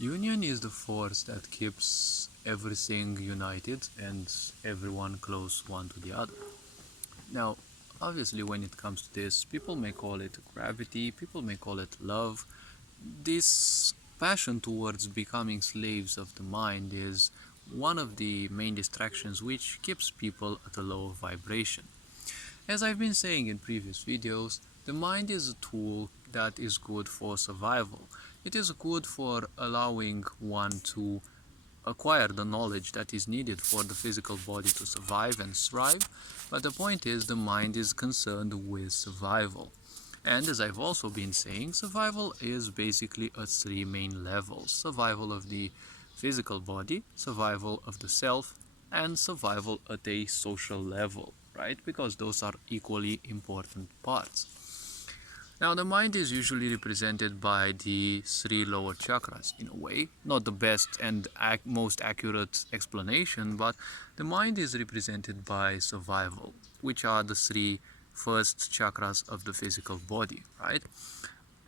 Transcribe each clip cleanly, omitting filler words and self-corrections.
Union is the force that keeps everything united and everyone close one to the other. Now, obviously, when it comes to this, people may call it gravity, people may call it love. This passion towards becoming slaves of the mind is one of the main distractions which keeps people at a low vibration. As I've been saying in previous videos, the mind is a tool that is good for survival. It is good for allowing one to acquire the knowledge that is needed for the physical body to survive and thrive, but the point is the mind is concerned with survival. And as I've also been saying, survival is basically at three main levels: survival of the physical body, survival of the self, and survival at a social level, right? Because those are equally important parts. Now, the mind is usually represented by the three lower chakras in a way. Not the best and most accurate explanation, but the mind is represented by survival, which are the three first chakras of the physical body, right?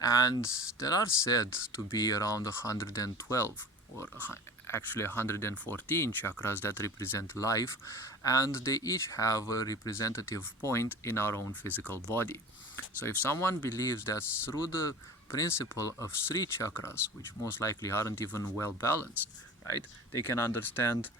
And there are said to be around 112 or actually 114 chakras that represent life, and they each have a representative point in our own physical body. So if someone believes that through the principle of three chakras, which most likely aren't even well balanced, right, they can understand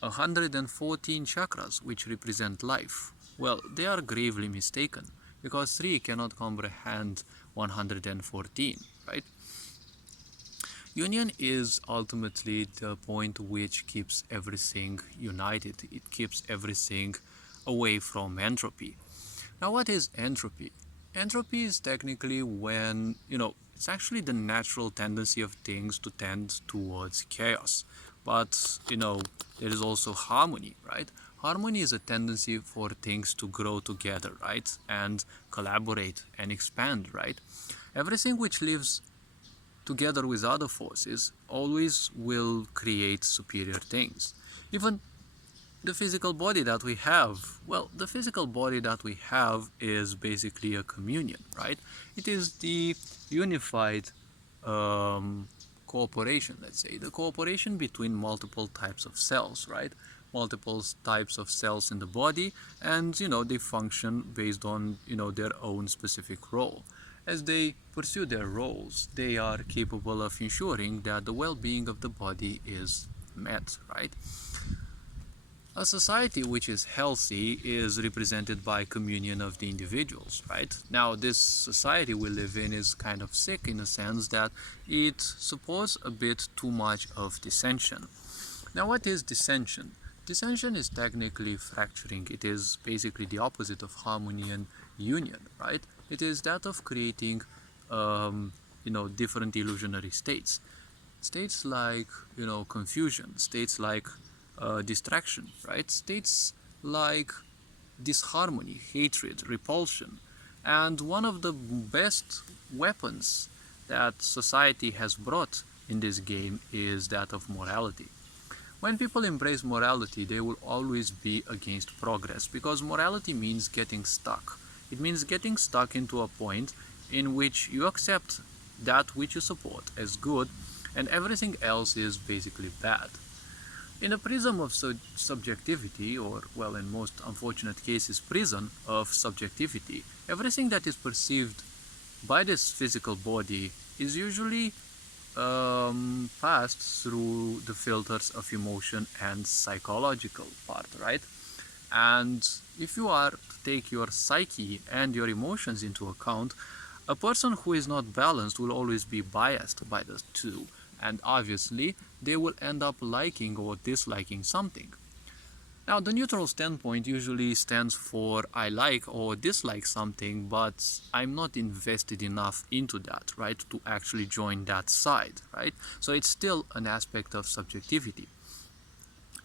114 chakras which represent life, well, they are gravely mistaken, because 3 cannot comprehend 114, right? Union is ultimately the point which keeps everything united. It keeps everything away from entropy. Now, what is entropy? Entropy is technically when, it's actually the natural tendency of things to tend towards chaos. But, there is also harmony, right? Harmony is a tendency for things to grow together, right? And collaborate and expand, right? Everything which lives together with other forces always will create superior things. Even the physical body that we have, the physical body that we have is basically a communion, right? It is the unified cooperation, let's say, the cooperation between multiple types of cells, right? Multiple types of cells in the body, and they function based on their own specific role. As they pursue their roles, they are capable of ensuring that the well-being of the body is met, right? A society which is healthy is represented by communion of the individuals, right? Now, this society we live in is kind of sick in a sense that it supports a bit too much of dissension. Now, what is dissension? Dissension is technically fracturing. It is basically the opposite of harmony and union, right? It is that of creating, different illusionary states. States like, confusion, states like distraction, right? States like disharmony, hatred, repulsion. And one of the best weapons that society has brought in this game is that of morality. When people embrace morality, they will always be against progress, because morality means getting stuck. It means getting stuck into a point in which you accept that which you support as good and everything else is basically bad. In a prism of subjectivity, or, in most unfortunate cases, prison of subjectivity, everything that is perceived by this physical body is usually passed through the filters of emotion and psychological part, right? And if you are to take your psyche and your emotions into account, a person who is not balanced will always be biased by the two, and obviously they will end up liking or disliking something. Now, the neutral standpoint usually stands for I like or dislike something, but I'm not invested enough into that, right, to actually join that side, right? So it's still an aspect of subjectivity.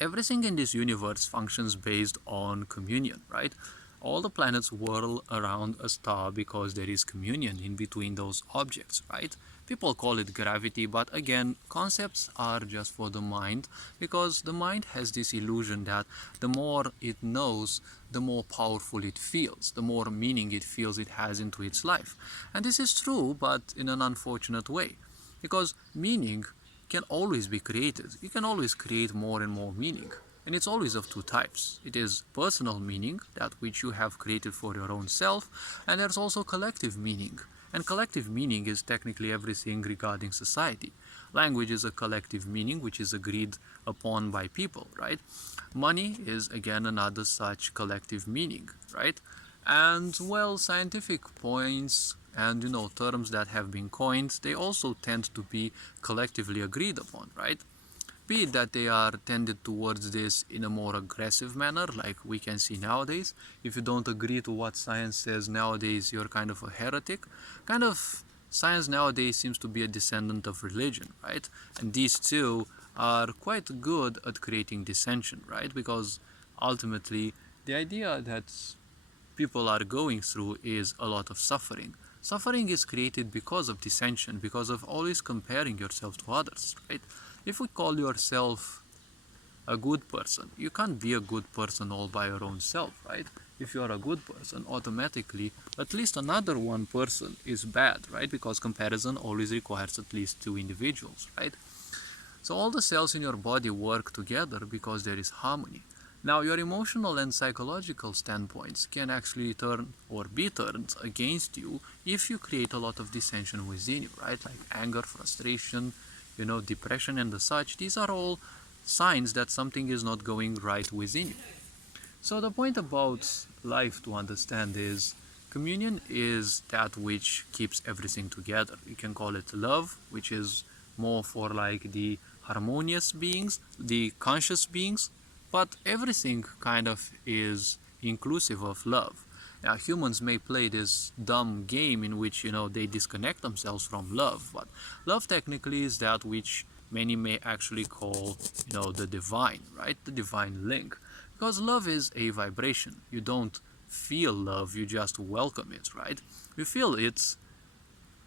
Everything in this universe functions based on communion, right? All the planets whirl around a star because there is communion in between those objects, right? People call it gravity, but again, concepts are just for the mind, because the mind has this illusion that the more it knows, the more powerful it feels, the more meaning it feels it has into its life. And this is true, but in an unfortunate way, because meaning can always be created. You can always create more and more meaning. And it's always of two types. It is personal meaning, that which you have created for your own self, and there's also collective meaning. And collective meaning is technically everything regarding society. Language is a collective meaning which is agreed upon by people, right? Money is again another such collective meaning, right? And well, scientific points and terms that have been coined, they also tend to be collectively agreed upon, right? Be it that they are tended towards this in a more aggressive manner, like we can see nowadays. If you don't agree to what science says nowadays, you're kind of a heretic. Kind of science nowadays seems to be a descendant of religion, right? And these two are quite good at creating dissension, right? Because ultimately, the idea that people are going through is a lot of suffering. Suffering is created because of dissension, because of always comparing yourself to others, right? If we call yourself a good person, you can't be a good person all by your own self, right? If you are a good person, automatically at least another one person is bad, right? Because comparison always requires at least two individuals, right? So all the cells in your body work together because there is harmony. Now, your emotional and psychological standpoints can actually turn or be turned against you if you create a lot of dissension within you, right? Like anger, frustration, depression and the such. These are all signs that something is not going right within you. So the point about life to understand is communion is that which keeps everything together. You can call it love, which is more for like the harmonious beings, the conscious beings, but everything kind of is inclusive of love. Now, humans may play this dumb game in which, they disconnect themselves from love, but love technically is that which many may actually call, the divine, right? The divine link. Because love is a vibration. You don't feel love, you just welcome it, right? You feel it,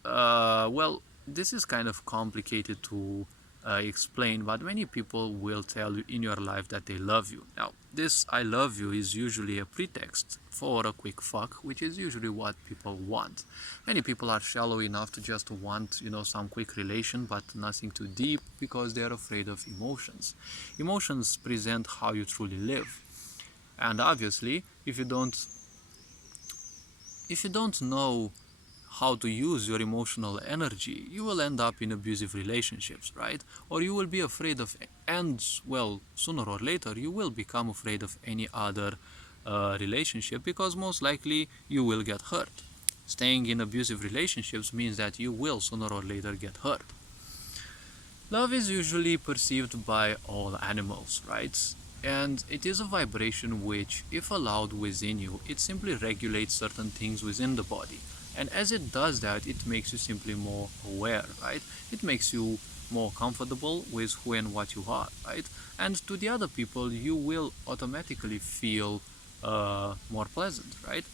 well, this is kind of complicated to explain, but many people will tell you in your life that they love you. Now, this I love you is usually a pretext for a quick fuck, which is usually what people want. Many people are shallow enough to just want, some quick relation, but nothing too deep because they're afraid of emotions. Emotions present how you truly live. And obviously, if you don't know how to use your emotional energy, you will end up in abusive relationships, right? Or you will be afraid of, and well, sooner or later, you will become afraid of any other relationship because most likely you will get hurt. Staying in abusive relationships means that you will sooner or later get hurt. Love is usually perceived by all animals, right? And it is a vibration which, if allowed within you, it simply regulates certain things within the body. And as it does that, it makes you simply more aware, right? It makes you more comfortable with who and what you are, right? And to the other people, you will automatically feel more pleasant, right?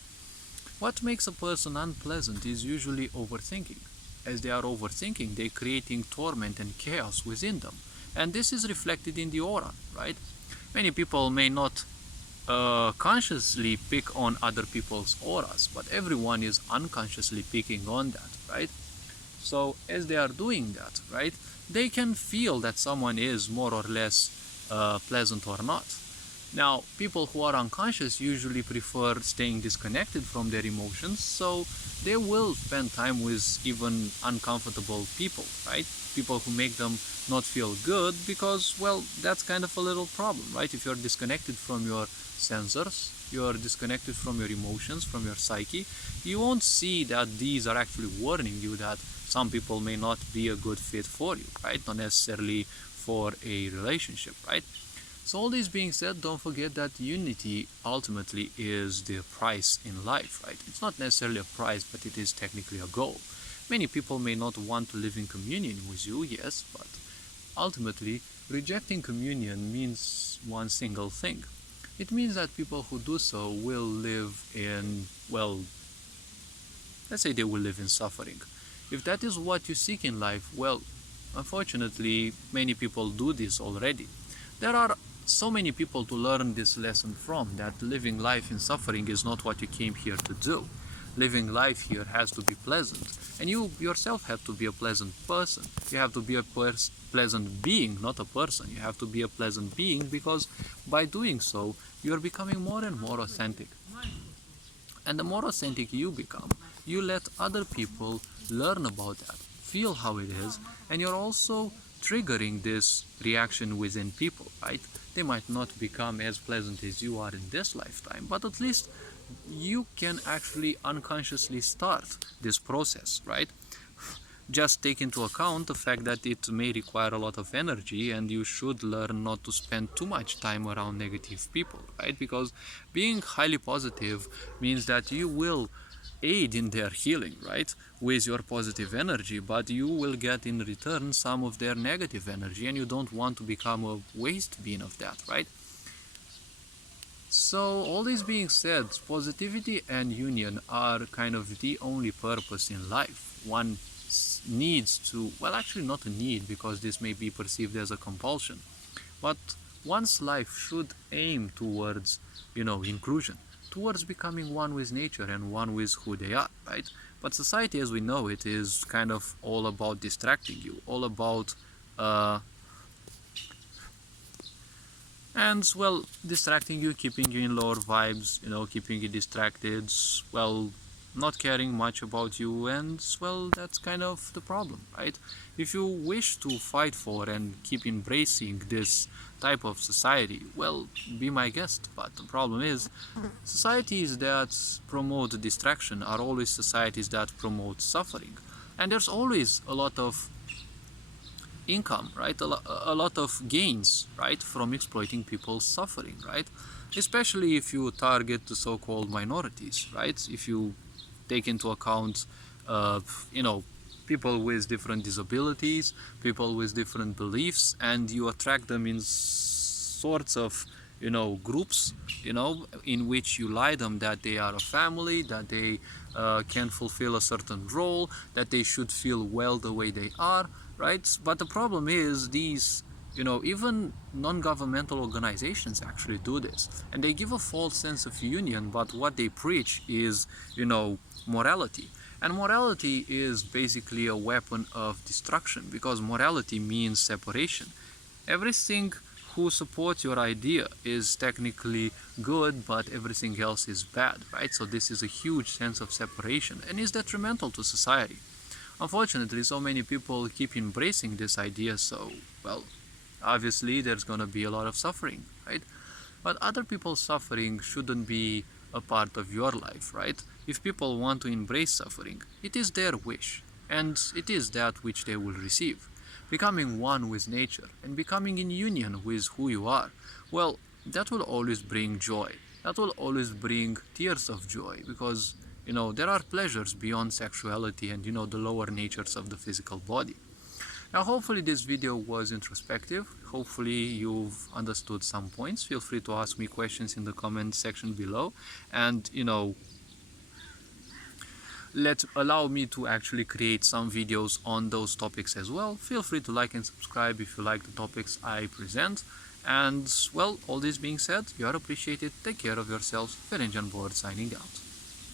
What makes a person unpleasant is usually overthinking. As they are overthinking, they're creating torment and chaos within them. And this is reflected in the aura, right? Many people may not consciously pick on other people's auras, but everyone is unconsciously picking on that, right? So as they are doing that, right, they can feel that someone is more or less pleasant or not. Now, people who are unconscious usually prefer staying disconnected from their emotions, so they will spend time with even uncomfortable people, right? People who make them not feel good because, well, that's kind of a little problem, right? If you're disconnected from your sensors, you're disconnected from your emotions, from your psyche, you won't see that these are actually warning you that some people may not be a good fit for you, right? Not necessarily for a relationship, right? So all this being said, don't forget that unity ultimately is the price in life, right? It's not necessarily a price, but it is technically a goal. Many people may not want to live in communion with you, yes, but ultimately, rejecting communion means one single thing. It means that people who do so will live in, well, let's say they will live in suffering. If that is what you seek in life, well, unfortunately, many people do this already. There are so many people to learn this lesson from, that living life in suffering is not what you came here to do. living life here has to be pleasant, and you yourself have to be a pleasant person. You have to be a pleasant being, not a person. You have to be a pleasant being, because by doing so you're becoming more and more authentic. And the more authentic you become, you let other people learn about that, feel how it is, and you're also triggering this reaction within people, right? They might not become as pleasant as you are in this lifetime, but at least you can actually unconsciously start this process, right? Just take into account the fact that it may require a lot of energy, and you should learn not to spend too much time around negative people, right? Because being highly positive means that you will aid in their healing, right, with your positive energy, but you will get in return some of their negative energy, and you don't want to become a waste bin of that, right? So all this being said, positivity and union are kind of the only purpose in life. One needs to, well, actually not a need, because this may be perceived as a compulsion, but one's life should aim towards, inclusion, towards becoming one with nature and one with who they are, right? But society as we know it is kind of all about distracting you, all about and well, distracting you, keeping you in lower vibes, keeping you distracted, well, not caring much about you, and well, that's kind of the problem, right? If you wish to fight for and keep embracing this type of society, well, be my guest. But the problem is, societies that promote distraction are always societies that promote suffering, and there's always a lot of income, right? A lot of gains, right, from exploiting people's suffering, right? Especially if you target the so-called minorities, right? If you take into account, people with different disabilities, people with different beliefs, and you attract them in sorts of, groups, in which you lie them that they are a family, that they can fulfill a certain role, that they should feel well the way they are, right? But the problem is these, even non-governmental organizations actually do this, and they give a false sense of union, but what they preach is, morality. And morality is basically a weapon of destruction, because morality means separation. Everything who supports your idea is technically good, but everything else is bad, right? So this is a huge sense of separation and is detrimental to society. Unfortunately, so many people keep embracing this idea, so, well, obviously there's gonna be a lot of suffering, right? But other people's suffering shouldn't be a part of your life, right? If people want to embrace suffering, it is their wish, and it is that which they will receive. Becoming one with nature and becoming in union with who you are, well, that will always bring joy. That will always bring tears of joy, because, there are pleasures beyond sexuality and, the lower natures of the physical body. Now, hopefully this video was introspective. Hopefully you've understood some points. Feel free to ask me questions in the comment section below, and, allow me to actually create some videos on those topics as well. Feel free to like and subscribe if you like the topics I present. And, well, all this being said, you are appreciated. Take care of yourselves. Ferenc on board, signing out.